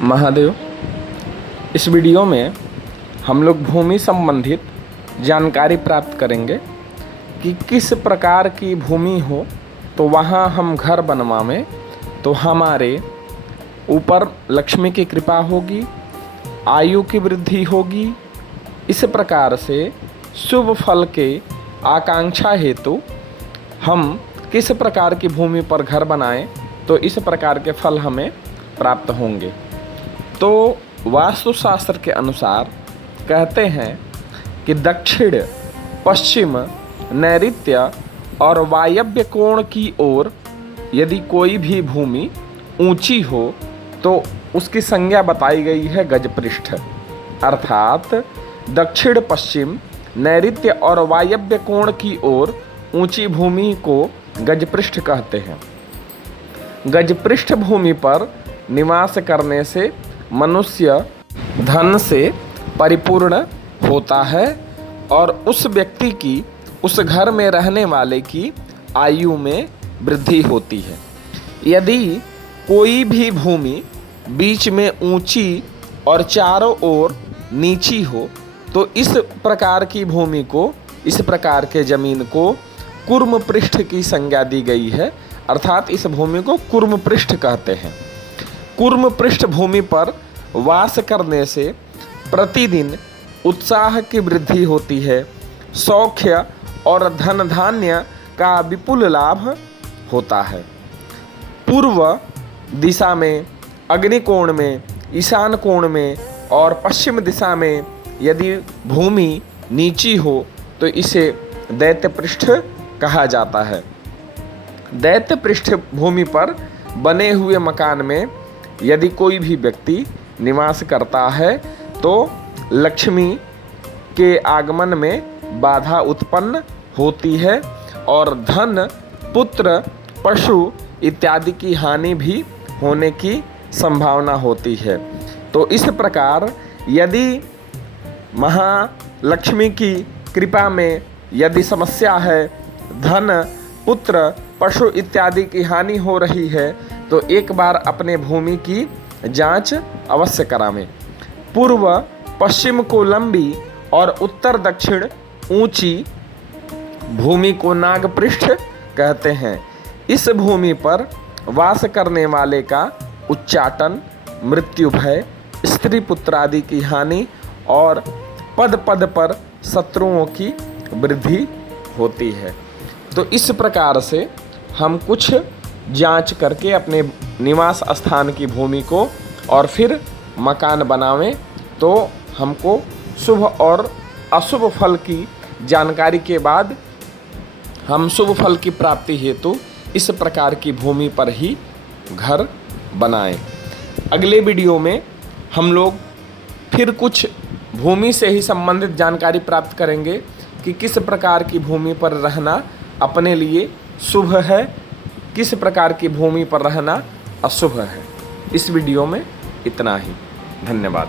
महादेव। इस वीडियो में हम लोग भूमि संबंधित जानकारी प्राप्त करेंगे कि किस प्रकार की भूमि हो तो वहाँ हम घर बनवावें तो हमारे ऊपर लक्ष्मी की कृपा होगी, आयु की वृद्धि होगी। इस प्रकार से शुभ फल के आकांक्षा हेतु हम किस प्रकार की भूमि पर घर बनाएं तो इस प्रकार के फल हमें प्राप्त होंगे। तो वास्तुशास्त्र के अनुसार कहते हैं कि दक्षिण, पश्चिम, नैऋत्य और वायव्य कोण की ओर यदि कोई भी भूमि ऊंची हो तो उसकी संज्ञा बताई गई है गजपृष्ठ। अर्थात दक्षिण, पश्चिम, नैऋत्य और वायव्य कोण की ओर ऊंची भूमि को गजपृष्ठ कहते हैं। गजपृष्ठ भूमि पर निवास करने से मनुष्य धन से परिपूर्ण होता है और उस व्यक्ति की, उस घर में रहने वाले की आयु में वृद्धि होती है। यदि कोई भी भूमि बीच में ऊंची और चारों ओर नीची हो तो इस प्रकार की भूमि को, इस प्रकार के जमीन को कूर्म पृष्ठ की संज्ञा दी गई है। अर्थात इस भूमि को कूर्म पृष्ठ कहते हैं। कूर्म पृष्ठ भूमि पर वास करने से प्रतिदिन उत्साह की वृद्धि होती है, सौख्य और धन धान्य का विपुल लाभ होता है। पूर्व दिशा में, अग्नि कोण में, ईशान कोण में और पश्चिम दिशा में यदि भूमि नीची हो तो इसे दैत्य पृष्ठ कहा जाता है। दैत्य पृष्ठ भूमि पर बने हुए मकान में यदि कोई भी व्यक्ति निवास करता है तो लक्ष्मी के आगमन में बाधा उत्पन्न होती है और धन, पुत्र, पशु इत्यादि की हानि भी होने की संभावना होती है। तो इस प्रकार यदि महालक्ष्मी की कृपा में यदि समस्या है, धन, पुत्र, पशु इत्यादि की हानि हो रही है तो एक बार अपने भूमि की जांच अवश्य करावें। पूर्व पश्चिम को लंबी और उत्तर दक्षिण ऊंची भूमि को नागपृष्ठ कहते हैं। इस भूमि पर वास करने वाले का उच्चाटन, मृत्यु भय, स्त्री पुत्र आदि की हानि और पद पद पर शत्रुओं की वृद्धि होती है। तो इस प्रकार से हम कुछ जांच करके अपने निवास स्थान की भूमि को और फिर मकान बनावें तो हमको शुभ और अशुभ फल की जानकारी के बाद हम शुभ फल की प्राप्ति हेतु इस प्रकार की भूमि पर ही घर बनाएं। अगले वीडियो में हम लोग फिर कुछ भूमि से ही संबंधित जानकारी प्राप्त करेंगे कि किस प्रकार की भूमि पर रहना अपने लिए शुभ है, किस प्रकार की भूमि पर रहना अशुभ है। इस वीडियो में इतना ही। धन्यवाद।